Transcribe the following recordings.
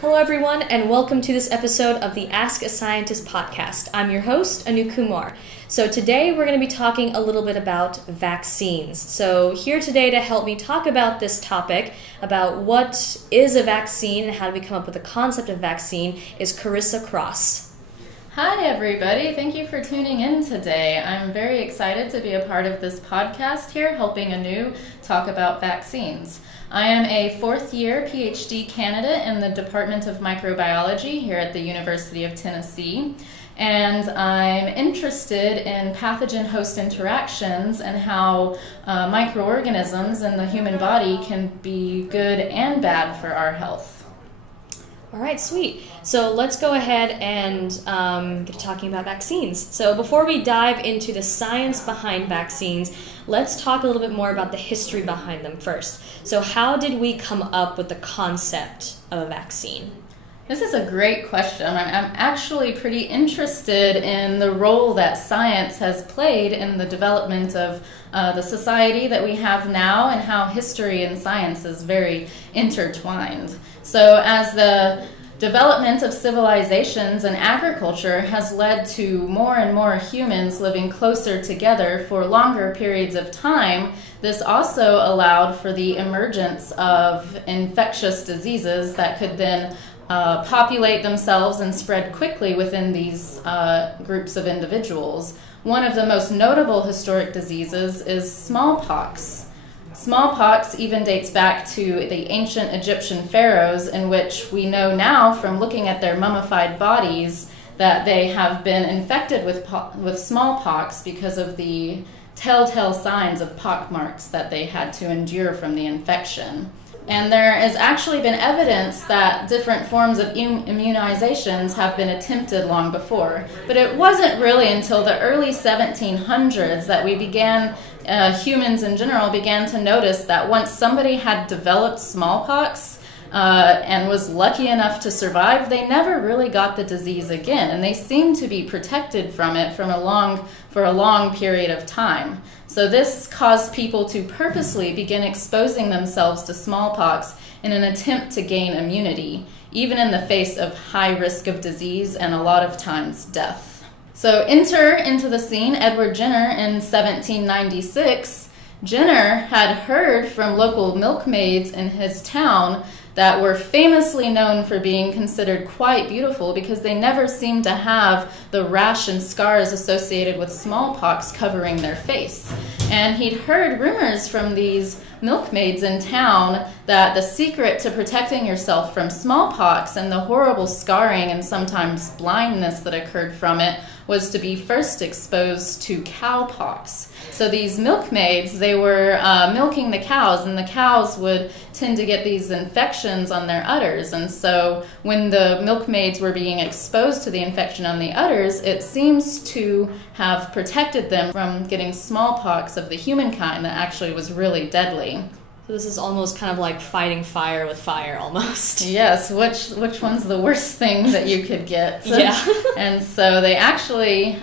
Hello everyone, and welcome to this episode of the Ask a Scientist podcast. I'm your host, Anu Kumar. So today we're going to be talking a little bit about vaccines. So here today to help me talk about this topic, about what is a vaccine and how do we come up with the concept of vaccine, is Carissa Cross. Hi everybody, thank you for tuning in today. I'm very excited to be a part of this podcast here, helping Anu talk about vaccines. I am a fourth-year PhD candidate in the Department of Microbiology here at the University of Tennessee, and I'm interested in pathogen-host interactions and how microorganisms in the human body can be good and bad for our health. All right, sweet. So let's go ahead and get talking about vaccines. So before we dive into the science behind vaccines, let's talk a little bit more about the history behind them first. So how did we come up with the concept of a vaccine? This is a great question. I'm actually pretty interested in the role that science has played in the development of the society that we have now and how history and science is very intertwined. So as the development of civilizations and agriculture has led to more and more humans living closer together for longer periods of time, this also allowed for the emergence of infectious diseases that could then populate themselves and spread quickly within these groups of individuals. One of the most notable historic diseases is smallpox. Smallpox even dates back to the ancient Egyptian pharaohs, in which we know now from looking at their mummified bodies that they have been infected with smallpox because of the telltale signs of pockmarks that they had to endure from the infection. And there has actually been evidence that different forms of immunizations have been attempted long before. But it wasn't really until the early 1700s that we began, humans in general, began to notice that once somebody had developed smallpox and was lucky enough to survive, they never really got the disease again. And they seemed to be protected from it for a long period of time. So this caused people to purposely begin exposing themselves to smallpox in an attempt to gain immunity, even in the face of high risk of disease and a lot of times death. So enter into the scene Edward Jenner in 1796. Jenner had heard from local milkmaids in his town that were famously known for being considered quite beautiful because they never seemed to have the rash and scars associated with smallpox covering their face. And he'd heard rumors from these milkmaids in town that the secret to protecting yourself from smallpox and the horrible scarring and sometimes blindness that occurred from it was to be first exposed to cowpox. So these milkmaids, they were milking the cows, and the cows would tend to get these infections on their udders. And so when the milkmaids were being exposed to the infection on the udders, it seems to have protected them from getting smallpox of the humankind that actually was really deadly. So this is almost kind of like fighting fire with fire, almost. Yes, which one's the worst thing that you could get? Yeah. And so they actually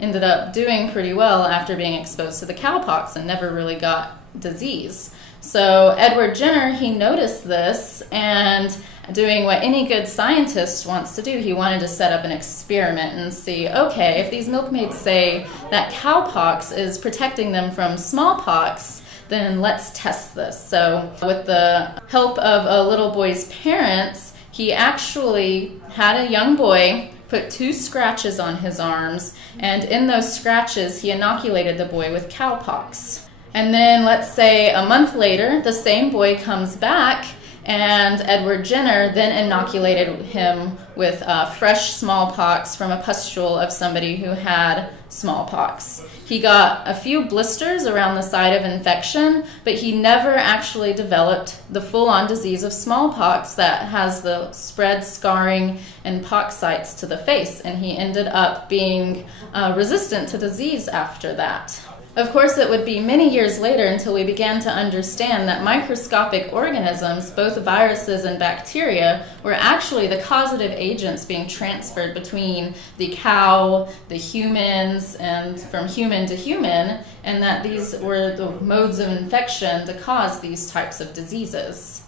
ended up doing pretty well after being exposed to the cowpox and never really got disease. So Edward Jenner, he noticed this, and doing what any good scientist wants to do, he wanted to set up an experiment and see, okay, if these milkmaids say that cowpox is protecting them from smallpox, then let's test this. So with the help of a little boy's parents, he actually had a young boy put 2 scratches on his arms, and in those scratches he inoculated the boy with cowpox. And then let's say a month later, the same boy comes back, and Edward Jenner then inoculated him with fresh smallpox from a pustule of somebody who had smallpox. He got a few blisters around the site of infection, but he never actually developed the full-on disease of smallpox that has the spread, scarring, and pox sites to the face, and he ended up being resistant to disease after that. Of course, it would be many years later until we began to understand that microscopic organisms, both viruses and bacteria, were actually the causative agents being transferred between the cow, the humans, and from human to human, and that these were the modes of infection to cause these types of diseases.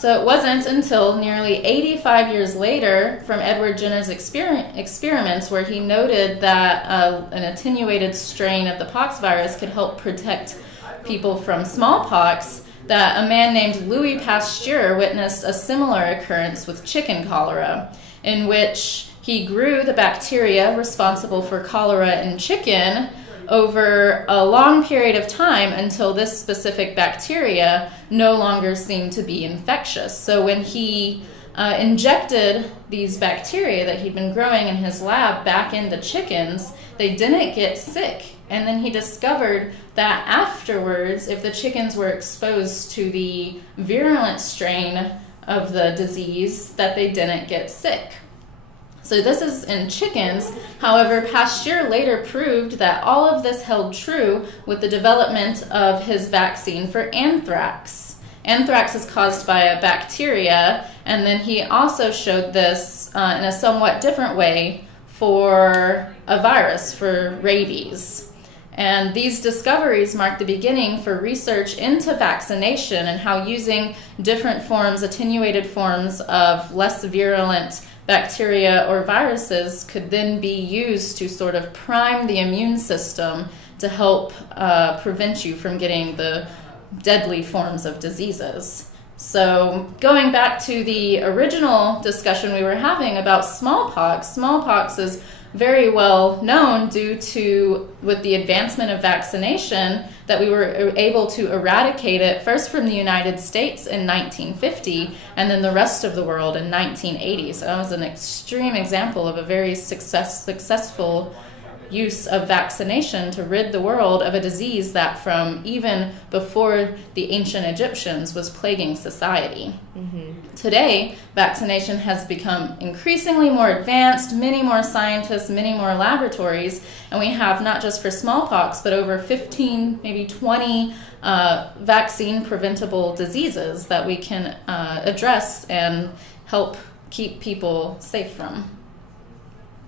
So it wasn't until nearly 85 years later from Edward Jenner's experiments where he noted that an attenuated strain of the pox virus could help protect people from smallpox that a man named Louis Pasteur witnessed a similar occurrence with chicken cholera, in which he grew the bacteria responsible for cholera in chicken over a long period of time until this specific bacteria no longer seemed to be infectious. So when he injected these bacteria that he'd been growing in his lab back into chickens, they didn't get sick. And then he discovered that afterwards, if the chickens were exposed to the virulent strain of the disease, that they didn't get sick. So this is in chickens. However, Pasteur later proved that all of this held true with the development of his vaccine for anthrax. Anthrax is caused by a bacteria, and then he also showed this in a somewhat different way for a virus, for rabies. And these discoveries mark the beginning for research into vaccination and how using different forms, attenuated forms of less virulent bacteria or viruses could then be used to sort of prime the immune system to help prevent you from getting the deadly forms of diseases. So going back to the original discussion we were having about smallpox, smallpox is very well known due to, with the advancement of vaccination, that we were able to eradicate it first from the United States in 1950 and then the rest of the world in 1980. So that was an extreme example of a very successful use of vaccination to rid the world of a disease that from even before the ancient Egyptians was plaguing society. Mm-hmm. Today, vaccination has become increasingly more advanced, many more scientists, many more laboratories, and we have not just for smallpox, but over 15, maybe 20 vaccine-preventable diseases that we can address and help keep people safe from.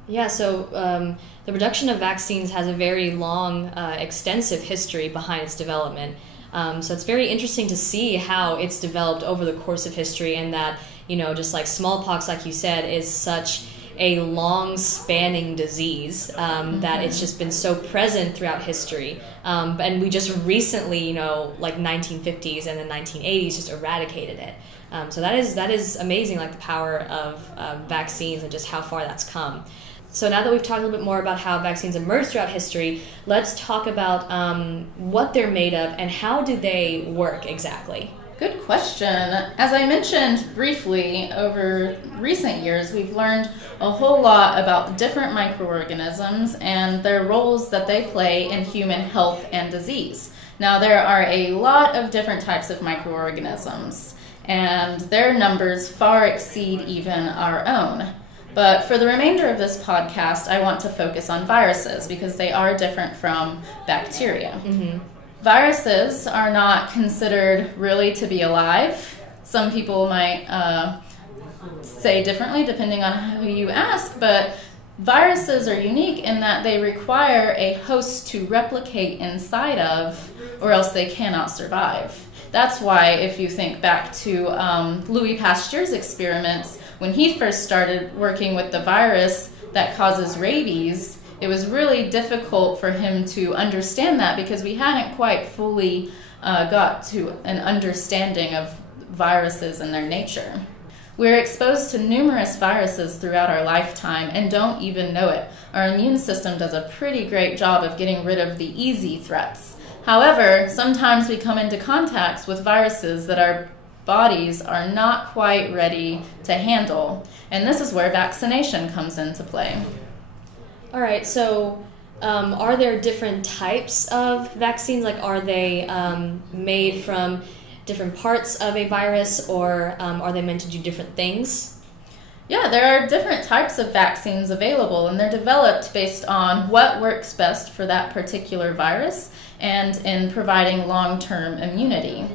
Yeah, so the production of vaccines has a very long, extensive history behind its development. So it's very interesting to see how it's developed over the course of history, and that, you know, just like smallpox, like you said, is such a long-spanning disease that it's just been so present throughout history. And we just recently, you know, like 1950s and the 1980s, just eradicated it. So that is amazing, like the power of vaccines and just how far that's come. So now that we've talked a little bit more about how vaccines emerged throughout history, let's talk about what they're made of and how do they work exactly? Good question. As I mentioned briefly, over recent years, we've learned a whole lot about different microorganisms and their roles that they play in human health and disease. Now, there are a lot of different types of microorganisms, and their numbers far exceed even our own. But for the remainder of this podcast, I want to focus on viruses because they are different from bacteria. Mm-hmm. Viruses are not considered really to be alive. Some people might say differently depending on who you ask, but viruses are unique in that they require a host to replicate inside of, or else they cannot survive. That's why, if you think back to Louis Pasteur's experiments, when he first started working with the virus that causes rabies, it was really difficult for him to understand that because we hadn't quite fully got to an understanding of viruses and their nature. We're exposed to numerous viruses throughout our lifetime and don't even know it. Our immune system does a pretty great job of getting rid of the easy threats. However, sometimes we come into contact with viruses that our bodies are not quite ready to handle, and this is where vaccination comes into play. All right, so are there different types of vaccines? Like, are they made from different parts of a virus, or are they meant to do different things? Yeah, there are different types of vaccines available, and they're developed based on what works best for that particular virus and in providing long-term immunity.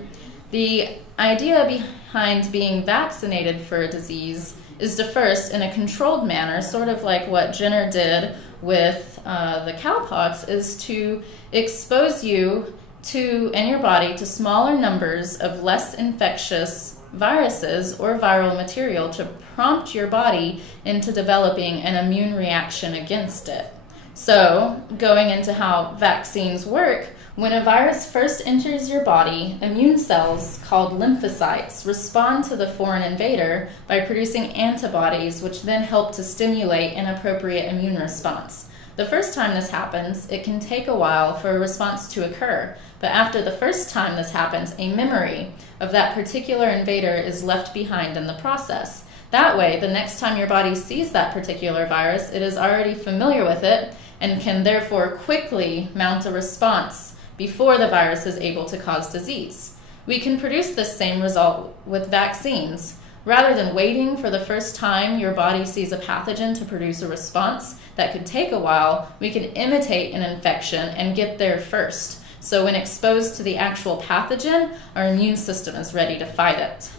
The idea behind being vaccinated for a disease is to first, in a controlled manner, sort of like what Jenner did with the cowpox, is to expose you to, and your body, to smaller numbers of less infectious viruses or viral material to prompt your body into developing an immune reaction against it. So, going into how vaccines work, when a virus first enters your body, immune cells called lymphocytes respond to the foreign invader by producing antibodies, which then help to stimulate an appropriate immune response. The first time this happens, it can take a while for a response to occur, but after the first time this happens, a memory of that particular invader is left behind in the process. That way, the next time your body sees that particular virus, it is already familiar with it and can therefore quickly mount a response before the virus is able to cause disease. We can produce this same result with vaccines. Rather than waiting for the first time your body sees a pathogen to produce a response that could take a while, we can imitate an infection and get there first. So when exposed to the actual pathogen, our immune system is ready to fight it.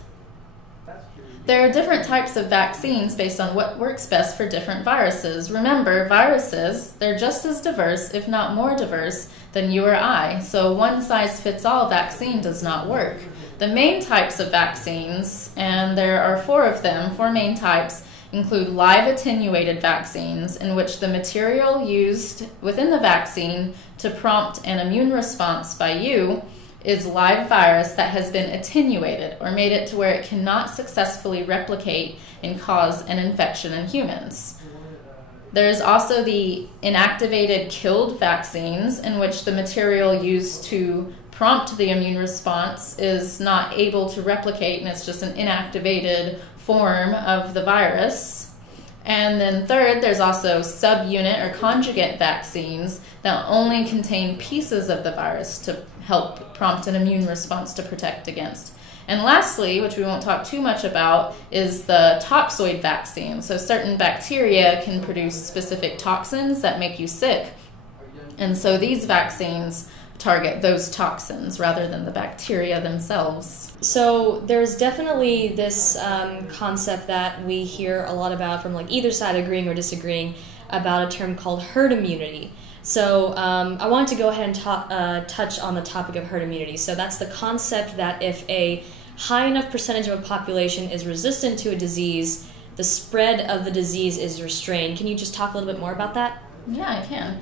There are different types of vaccines based on what works best for different viruses. Remember, viruses, they're just as diverse, if not more diverse, than you or I. So one-size-fits-all vaccine does not work. The main types of vaccines, and there are 4 of them, 4 main types, include live attenuated vaccines, in which the material used within the vaccine to prompt an immune response by you is live virus that has been attenuated or made it to where it cannot successfully replicate and cause an infection in humans. There is also the inactivated killed vaccines, in which the material used to prompt the immune response is not able to replicate, and it's just an inactivated form of the virus. And then third, there's also subunit or conjugate vaccines that only contain pieces of the virus to help prompt an immune response to protect against. And lastly, which we won't talk too much about, is the toxoid vaccine. So certain bacteria can produce specific toxins that make you sick. And so these vaccines target those toxins rather than the bacteria themselves. So there's definitely this concept that we hear a lot about from like either side agreeing or disagreeing about a term called herd immunity. So I wanted to go ahead and touch on the topic of herd immunity. So that's the concept that if a high enough percentage of a population is resistant to a disease, the spread of the disease is restrained. Can you just talk a little bit more about that? Yeah, I can.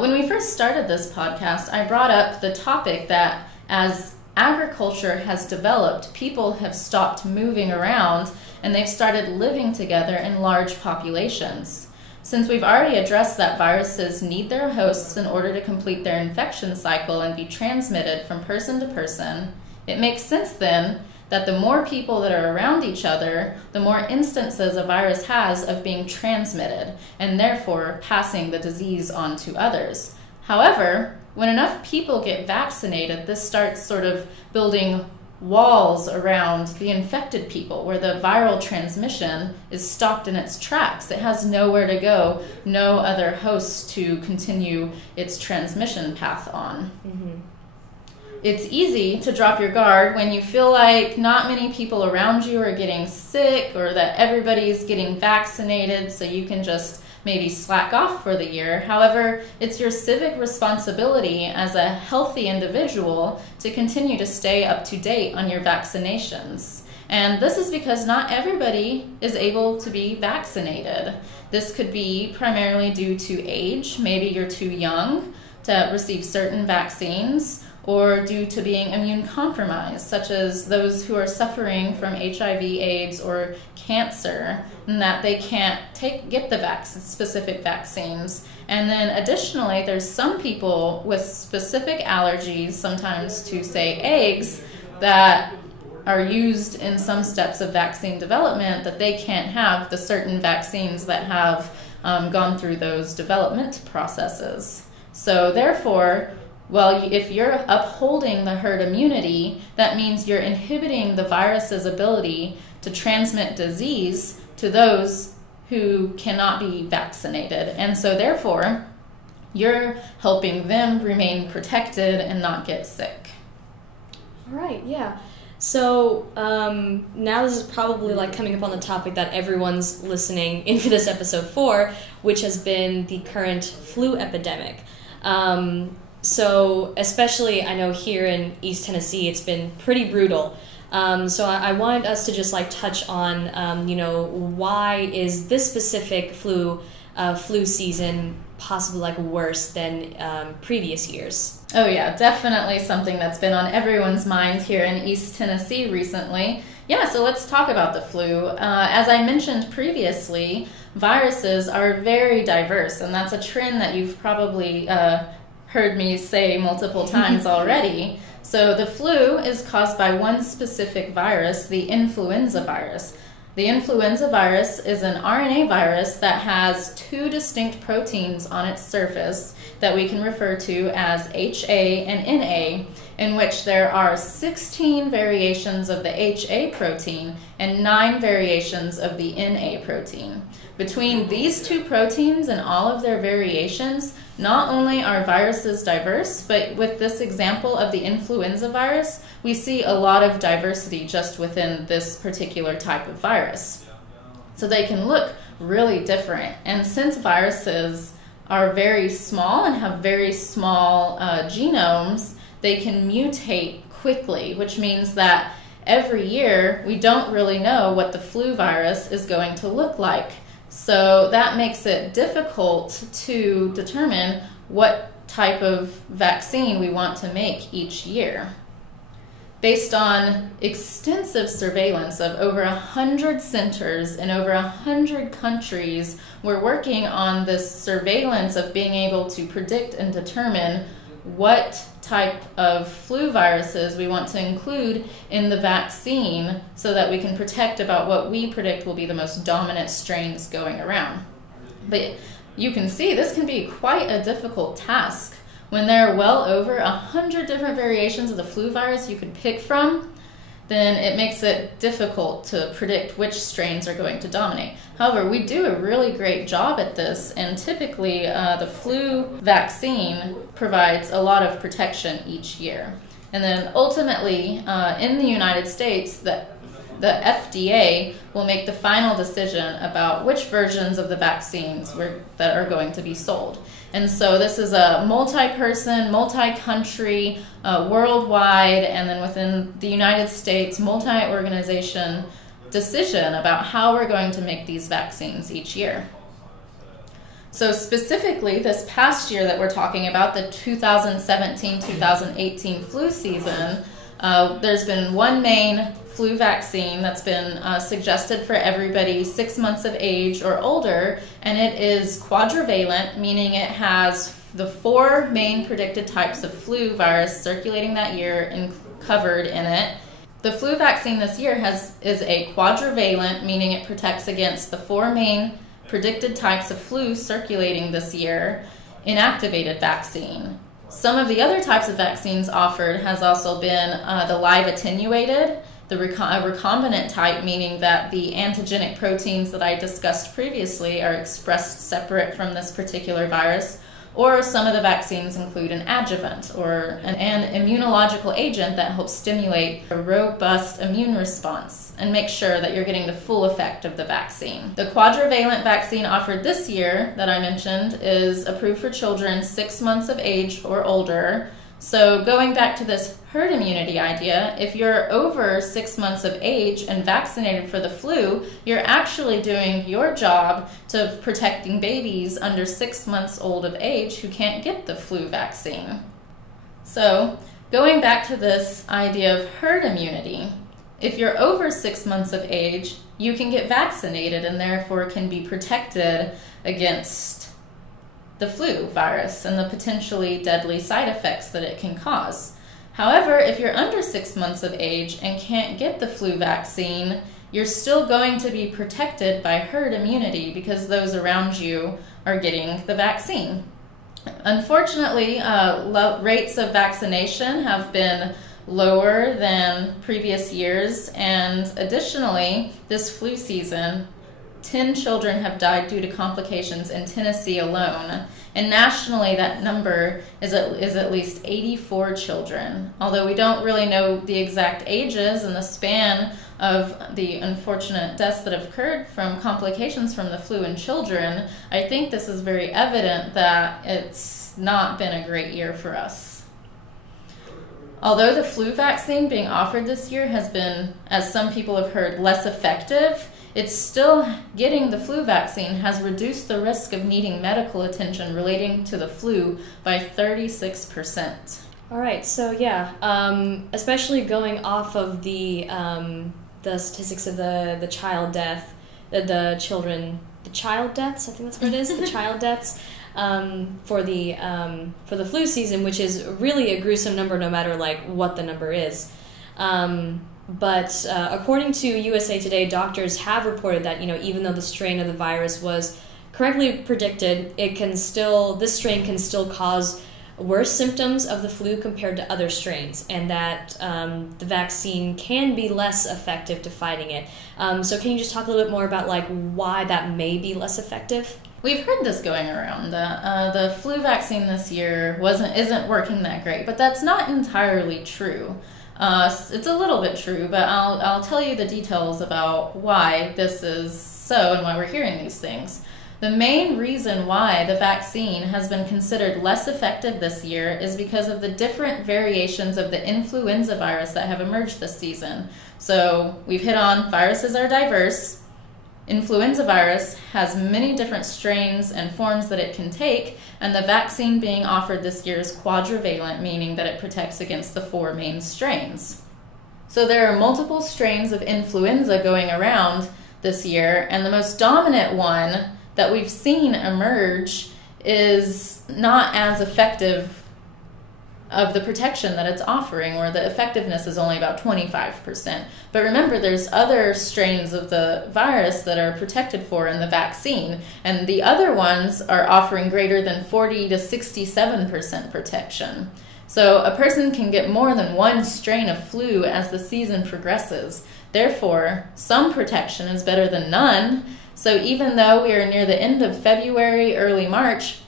When we first started this podcast, I brought up the topic that as agriculture has developed, people have stopped moving around and they've started living together in large populations. Since we've already addressed that viruses need their hosts in order to complete their infection cycle and be transmitted from person to person, it makes sense then that the more people that are around each other, the more instances a virus has of being transmitted and therefore passing the disease on to others. However, when enough people get vaccinated, this starts sort of building walls around the infected people where the viral transmission is stopped in its tracks. It has nowhere to go, no other host to continue its transmission path on. Mm-hmm. It's easy to drop your guard when you feel like not many people around you are getting sick or that everybody's getting vaccinated, so you can just maybe slack off for the year. However, it's your civic responsibility as a healthy individual to continue to stay up to date on your vaccinations. And this is because not everybody is able to be vaccinated. This could be primarily due to age. Maybe you're too young to receive certain vaccines, or due to being immune compromised, such as those who are suffering from HIV, AIDS, or cancer, and that they can't get the specific vaccines. And then additionally, there's some people with specific allergies, sometimes to, say, eggs, that are used in some steps of vaccine development that they can't have the certain vaccines that have gone through those development processes. So therefore, well, if you're upholding the herd immunity, that means you're inhibiting the virus's ability to transmit disease to those who cannot be vaccinated. And so therefore, you're helping them remain protected and not get sick. All right, yeah. So now this is probably like coming up on the topic that everyone's listening in for this episode for, which has been the current flu epidemic. So especially, I know here in East Tennessee, it's been pretty brutal. So I wanted us to just like touch on, why is this specific flu season possibly like worse than previous years? Oh yeah, definitely something that's been on everyone's mind here in East Tennessee recently. Yeah, so let's talk about the flu. As I mentioned previously, viruses are very diverse, and that's a trend that you've probably heard me say multiple times already. So the flu is caused by one specific virus, the influenza virus. The influenza virus is an RNA virus that has two distinct proteins on its surface that we can refer to as HA and NA, in which there are 16 variations of the HA protein and 9 variations of the NA protein. Between these two proteins and all of their variations, not only are viruses diverse, but with this example of the influenza virus, we see a lot of diversity just within this particular type of virus. So they can look really different. And since viruses are very small and have very small genomes, they can mutate quickly, which means that every year we don't really know what the flu virus is going to look like. So that makes it difficult to determine what type of vaccine we want to make each year. Based on extensive surveillance of over 100 centers in over 100 countries, we're working on this surveillance of being able to predict and determine what type of flu viruses we want to include in the vaccine so that we can protect about what we predict will be the most dominant strains going around. But you can see this can be quite a difficult task. When there are well over 100 different variations of the flu virus you could pick from, then it makes it difficult to predict which strains are going to dominate. However, we do a really great job at this, and typically the flu vaccine provides a lot of protection each year. And then ultimately, in the United States, the FDA will make the final decision about which versions of the vaccines that are going to be sold. And so this is a multi-person, multi-country, worldwide, and then within the United States, multi-organization decision about how we're going to make these vaccines each year. So specifically, this past year that we're talking about, the 2017-2018 flu season, there's been one main flu vaccine that's been suggested for everybody 6 months of age or older, and it is quadrivalent, meaning it has the 4 main predicted types of flu virus circulating that year covered in it. The flu vaccine this year is a quadrivalent, meaning it protects against the 4 main predicted types of flu circulating this year, inactivated vaccine. Some of the other types of vaccines offered has also been the live attenuated, the recombinant type, meaning that the antigenic proteins that I discussed previously are expressed separate from this particular virus, or some of the vaccines include an adjuvant or an immunological agent that helps stimulate a robust immune response and make sure that you're getting the full effect of the vaccine. The quadrivalent vaccine offered this year that I mentioned is approved for children 6 months of age or older. So going back to this herd immunity idea, if you're over 6 months of age and vaccinated for the flu, you're actually doing your job to protecting babies under 6 months old of age who can't get the flu vaccine. So going back to this idea of herd immunity, if you're over 6 months of age, you can get vaccinated and therefore can be protected against the flu virus and the potentially deadly side effects that it can cause. However, if you're under 6 months of age and can't get the flu vaccine, you're still going to be protected by herd immunity because those around you are getting the vaccine. Unfortunately, rates of vaccination have been lower than previous years, and additionally, this flu season, 10 children have died due to complications in Tennessee alone. And nationally, that number is at least 84 children. Although we don't really know the exact ages and the span of the unfortunate deaths that have occurred from complications from the flu in children, I think this is very evident that it's not been a great year for us. Although the flu vaccine being offered this year has been, as some people have heard, less effective, it's still getting the flu vaccine has reduced the risk of needing medical attention relating to the flu by 36%. All right, so yeah, especially going off of the statistics of the child death, the child deaths, I think that's what it is, the child deaths for the flu season, which is really a gruesome number no matter like what the number is. But according to USA Today, doctors have reported that, even though the strain of the virus was correctly predicted, this strain can still cause worse symptoms of the flu compared to other strains, and that the vaccine can be less effective to fighting it. So can you just talk a little bit more about like why that may be less effective? We've heard this going around. The flu vaccine this year isn't working that great, but that's not entirely true. It's a little bit true, but I'll tell you the details about why this is so and why we're hearing these things. The main reason why the vaccine has been considered less effective this year is because of the different variations of the influenza virus that have emerged this season. So we've hit on viruses are diverse. Influenza virus has many different strains and forms that it can take, and the vaccine being offered this year is quadrivalent, meaning that it protects against the 4 main strains. So there are multiple strains of influenza going around this year, and the most dominant one that we've seen emerge is not as effective of the protection that it's offering, or the effectiveness is only about 25%. But remember, there's other strains of the virus that are protected for in the vaccine, and the other ones are offering greater than 40 to 67% protection. So a person can get more than one strain of flu as the season progresses. Therefore, some protection is better than none. So even though we are near the end of February, early March,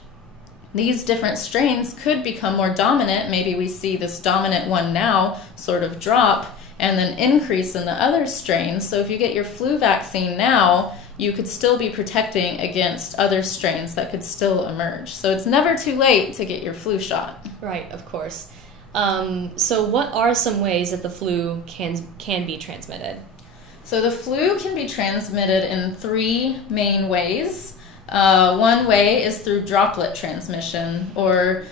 these different strains could become more dominant. Maybe we see this dominant one now sort of drop and then increase in the other strains. So if you get your flu vaccine now, you could still be protecting against other strains that could still emerge. So it's never too late to get your flu shot. Right, of course. So what are some ways that the flu can be transmitted? So the flu can be transmitted in 3 main ways. One way is through droplet transmission, or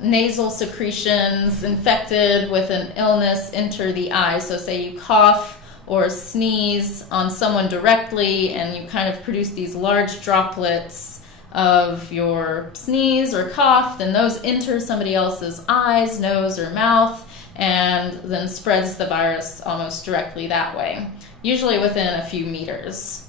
nasal secretions infected with an illness enter the eye. So say you cough or sneeze on someone directly, and you kind of produce these large droplets of your sneeze or cough, then those enter somebody else's eyes, nose, or mouth, and then spreads the virus almost directly that way, usually within a few meters.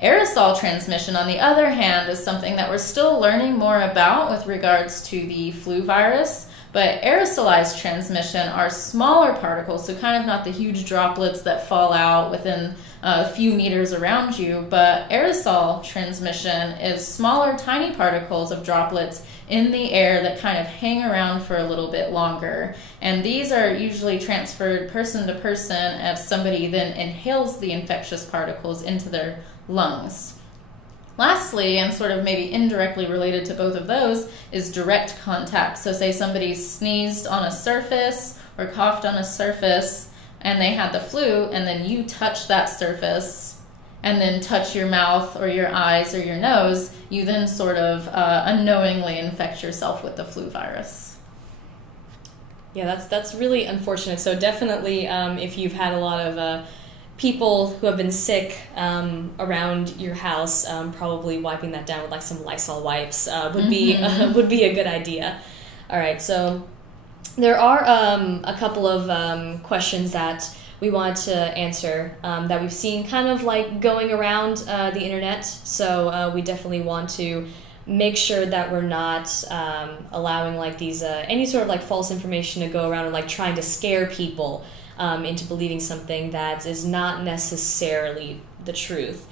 Aerosol transmission, on the other hand, is something that we're still learning more about with regards to the flu virus, but aerosolized transmission are smaller particles, so kind of not the huge droplets that fall out within a few meters around you, but aerosol transmission is smaller, tiny particles of droplets in the air that kind of hang around for a little bit longer. And these are usually transferred person to person as somebody then inhales the infectious particles into their lungs. Lastly, and sort of maybe indirectly related to both of those, is direct contact. So say somebody sneezed on a surface or coughed on a surface and they had the flu, and then you touch that surface and then touch your mouth or your eyes or your nose, you then sort of unknowingly infect yourself with the flu virus. Yeah, that's really unfortunate. So definitely if you've had a lot of people who have been sick around your house, probably wiping that down with like some Lysol wipes would be a good idea. All right, so there are a couple of questions that we want to answer that we've seen kind of like going around the internet. So we definitely want to make sure that we're not allowing like these any sort of like false information to go around and like trying to scare people into believing something that is not necessarily the truth.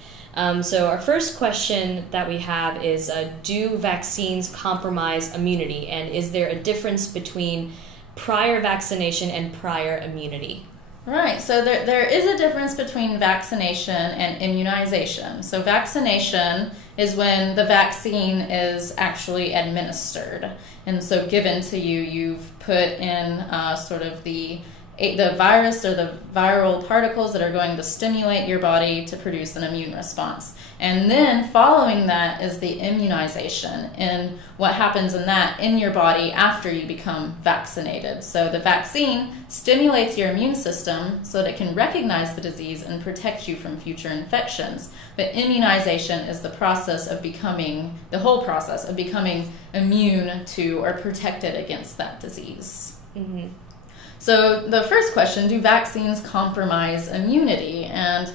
So our first question that we have is, do vaccines compromise immunity? And is there a difference between prior vaccination and prior immunity? Right, so there is a difference between vaccination and immunization. So vaccination is when the vaccine is actually administered. And so given to you, you've put in sort of the virus or the viral particles that are going to stimulate your body to produce an immune response. And then following that is the immunization and what happens in your body after you become vaccinated. So the vaccine stimulates your immune system so that it can recognize the disease and protect you from future infections. But immunization is the whole process of becoming immune to or protected against that disease. Mm-hmm. So the first question, do vaccines compromise immunity? And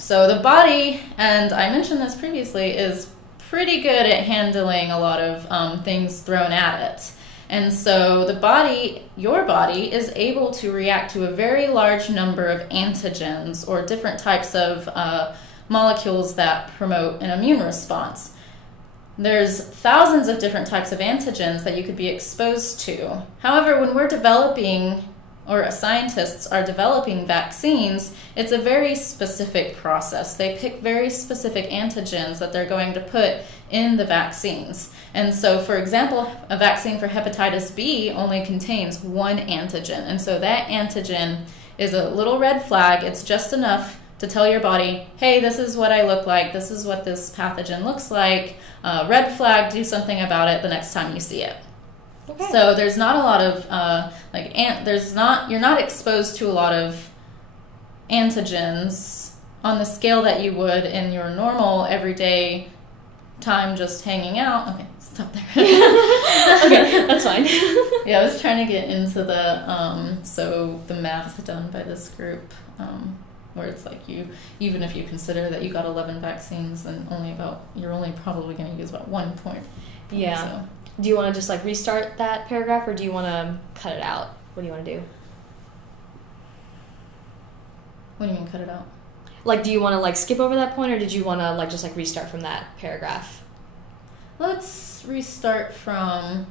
so the body, and I mentioned this previously, is pretty good at handling a lot of things thrown at it. And so your body is able to react to a very large number of antigens or different types of molecules that promote an immune response. There's thousands of different types of antigens that you could be exposed to. However, when we're developing, or scientists are developing vaccines, it's a very specific process. They pick very specific antigens that they're going to put in the vaccines. And so, for example, a vaccine for hepatitis B only contains one antigen. And so that antigen is a little red flag. It's just enough to tell your body, hey, this is what I look like, this is what this pathogen looks like, red flag, do something about it the next time you see it. Okay. So there's not a lot of, you're not exposed to a lot of antigens on the scale that you would in your normal everyday time just hanging out. Okay, stop there. Okay, that's fine. Yeah, I was trying to get into the math done by this group, where it's like even if you consider that you got 11 vaccines and you're only probably going to use about 1 point. Yeah. So. Do you want to just like restart that paragraph, or do you want to cut it out? What do you want to do? What do you mean cut it out? Like, do you want to like skip over that point, or did you want to like just like restart from that paragraph? Let's restart from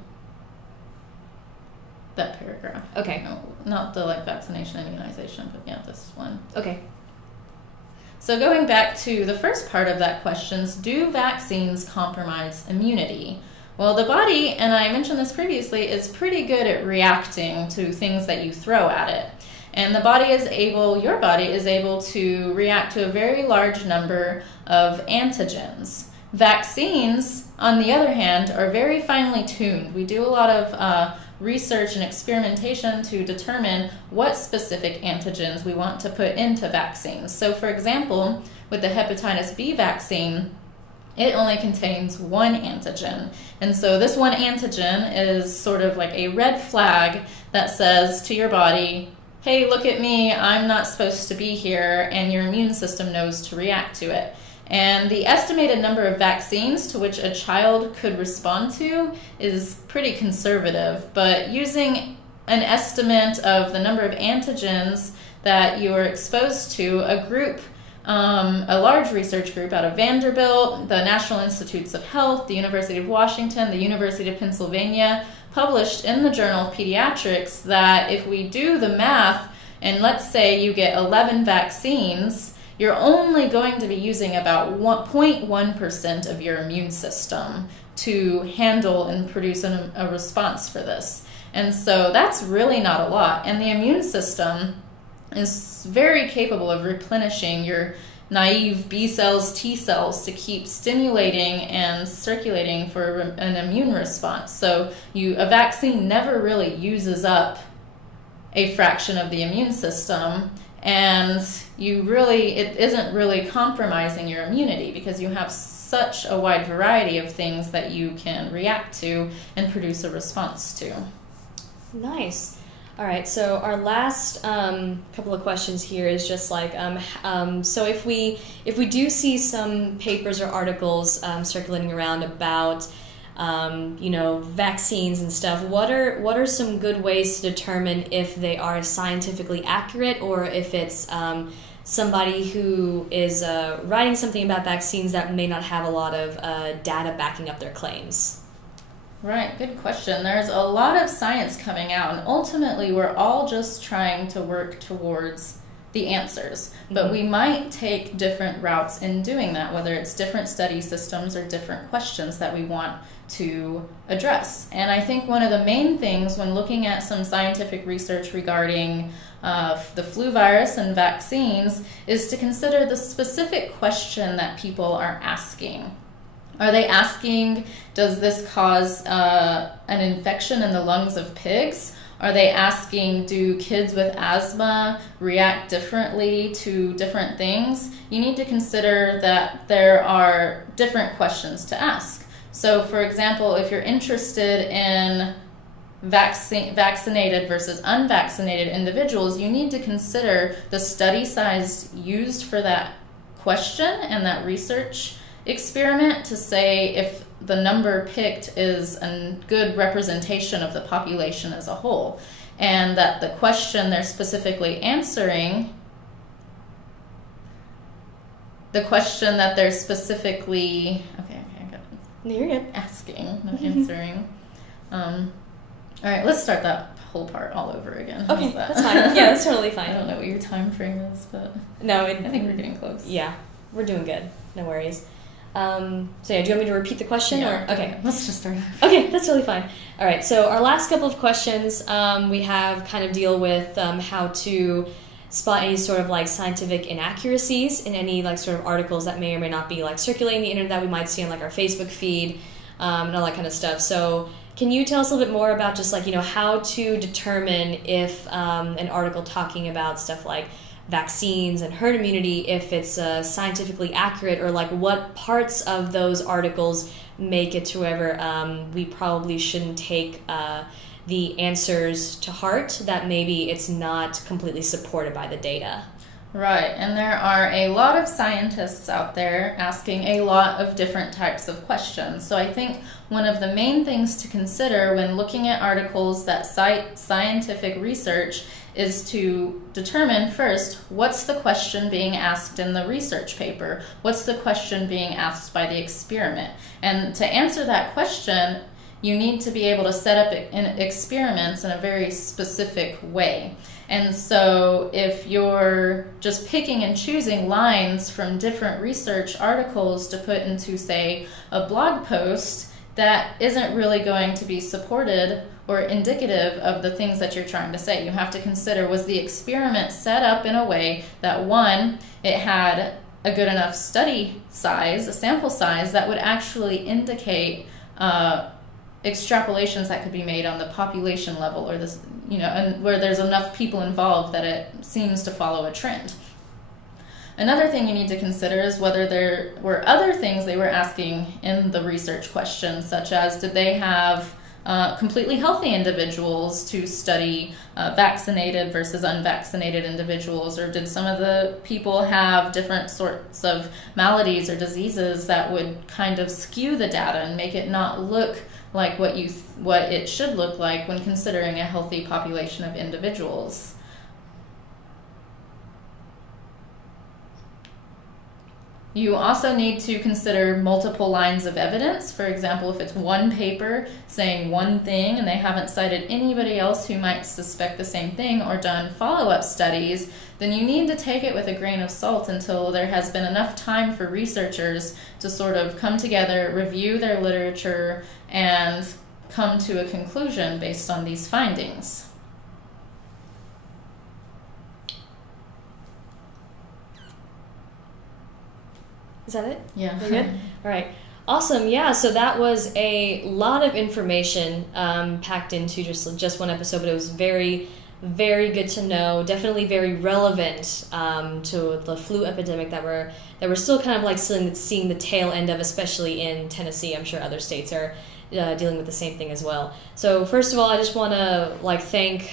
that paragraph. Okay. No, not the like vaccination and immunization, but yeah, this one. Okay. So going back to the first part of that question, do vaccines compromise immunity? Well, the body, and I mentioned this previously, is pretty good at reacting to things that you throw at it. And your body is able to react to a very large number of antigens. Vaccines, on the other hand, are very finely tuned. We do a lot of research and experimentation to determine what specific antigens we want to put into vaccines. So, for example, with the hepatitis B vaccine, it only contains one antigen. And so this one antigen is sort of like a red flag that says to your body, hey, look at me, I'm not supposed to be here, and your immune system knows to react to it. And the estimated number of vaccines to which a child could respond to is pretty conservative, but using an estimate of the number of antigens that you are exposed to, a large research group out of Vanderbilt, the National Institutes of Health, the University of Washington, the University of Pennsylvania, published in the Journal of Pediatrics that if we do the math, and let's say you get 11 vaccines, you're only going to be using about 0.1% of your immune system to handle and produce a response for this. And so that's really not a lot. And the immune system is very capable of replenishing your naive B cells, T cells to keep stimulating and circulating for an immune response. So a vaccine never really uses up a fraction of the immune system, and it isn't really compromising your immunity because you have such a wide variety of things that you can react to and produce a response to. Nice. All right, so our last couple of questions here is just like, so if we do see some papers or articles circulating around about, vaccines and stuff, what are some good ways to determine if they are scientifically accurate, or if it's somebody who is writing something about vaccines that may not have a lot of data backing up their claims? Right, good question. There's a lot of science coming out, and ultimately we're all just trying to work towards the answers. But we might take different routes in doing that, whether it's different study systems or different questions that we want to address. And I think one of the main things when looking at some scientific research regarding the flu virus and vaccines is to consider the specific question that people are asking. Are they asking, does this cause an infection in the lungs of pigs? Are they asking, do kids with asthma react differently to different things? You need to consider that there are different questions to ask. So, for example, if you're interested in vaccinated versus unvaccinated individuals, you need to consider the study size used for that question and that research experiment to say if the number picked is a good representation of the population as a whole, and that the question they're specifically answering, I got it. You're good. Asking, not answering. All right, let's start that whole part all over again. Okay, that's fine. Yeah, that's totally fine. I don't know what your time frame is, but no, I think we're getting close. Yeah, we're doing good. No worries. So yeah, do you want me to repeat the question? Yeah, or okay, let's just start. Okay, that's totally fine. All right, so our last couple of questions we have kind of deal with how to spot any sort of like scientific inaccuracies in any like sort of articles that may or may not be like circulating the internet that we might see on like our Facebook feed and all that kind of stuff. So can you tell us a little bit more about just like, how to determine if an article talking about stuff like vaccines and herd immunity, if it's scientifically accurate, or like what parts of those articles make it to wherever we probably shouldn't take the answers to heart, that maybe it's not completely supported by the data? Right, and there are a lot of scientists out there asking a lot of different types of questions. So I think one of the main things to consider when looking at articles that cite scientific research is to determine first, what's the question being asked in the research paper? What's the question being asked by the experiment? And to answer that question, you need to be able to set up experiments in a very specific way. And so if you're just picking and choosing lines from different research articles to put into, say, a blog post, that isn't really going to be supported or indicative of the things that you're trying to say. You have to consider, was the experiment set up in a way that, one, it had a good enough study size, a sample size, that would actually indicate extrapolations that could be made on the population level, or this, and where there's enough people involved that it seems to follow a trend. Another thing you need to consider is whether there were other things they were asking in the research question, such as did they have completely healthy individuals to study vaccinated versus unvaccinated individuals, or did some of the people have different sorts of maladies or diseases that would kind of skew the data and make it not look like what it should look like when considering a healthy population of individuals. You also need to consider multiple lines of evidence. For example, if it's one paper saying one thing and they haven't cited anybody else who might suspect the same thing or done follow-up studies, then you need to take it with a grain of salt until there has been enough time for researchers to sort of come together, review their literature, and come to a conclusion based on these findings. Is that it? Yeah. You're good? All right. Awesome. Yeah, so that was a lot of information packed into just one episode, but it was very, very good to know. Definitely very relevant to the flu epidemic that we're still kind of like seeing the tail end of, especially in Tennessee. I'm sure other states are dealing with the same thing as well. So first of all, I just want to thank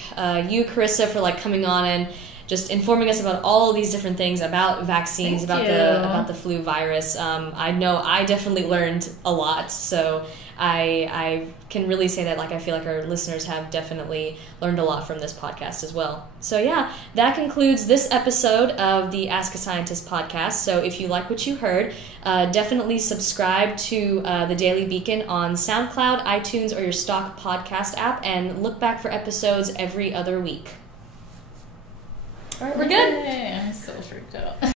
you, Carissa, for coming on and just informing us about all these different things about vaccines, about the flu virus. I know I definitely learned a lot, so I can really say that, like, I feel like our listeners have definitely learned a lot from this podcast as well. So yeah, that concludes this episode of the Ask a Scientist podcast. So if you like what you heard, definitely subscribe to the Daily Beacon on SoundCloud, iTunes, or your stock podcast app, and look back for episodes every other week. All right, we're good. Yay, I'm so freaked out.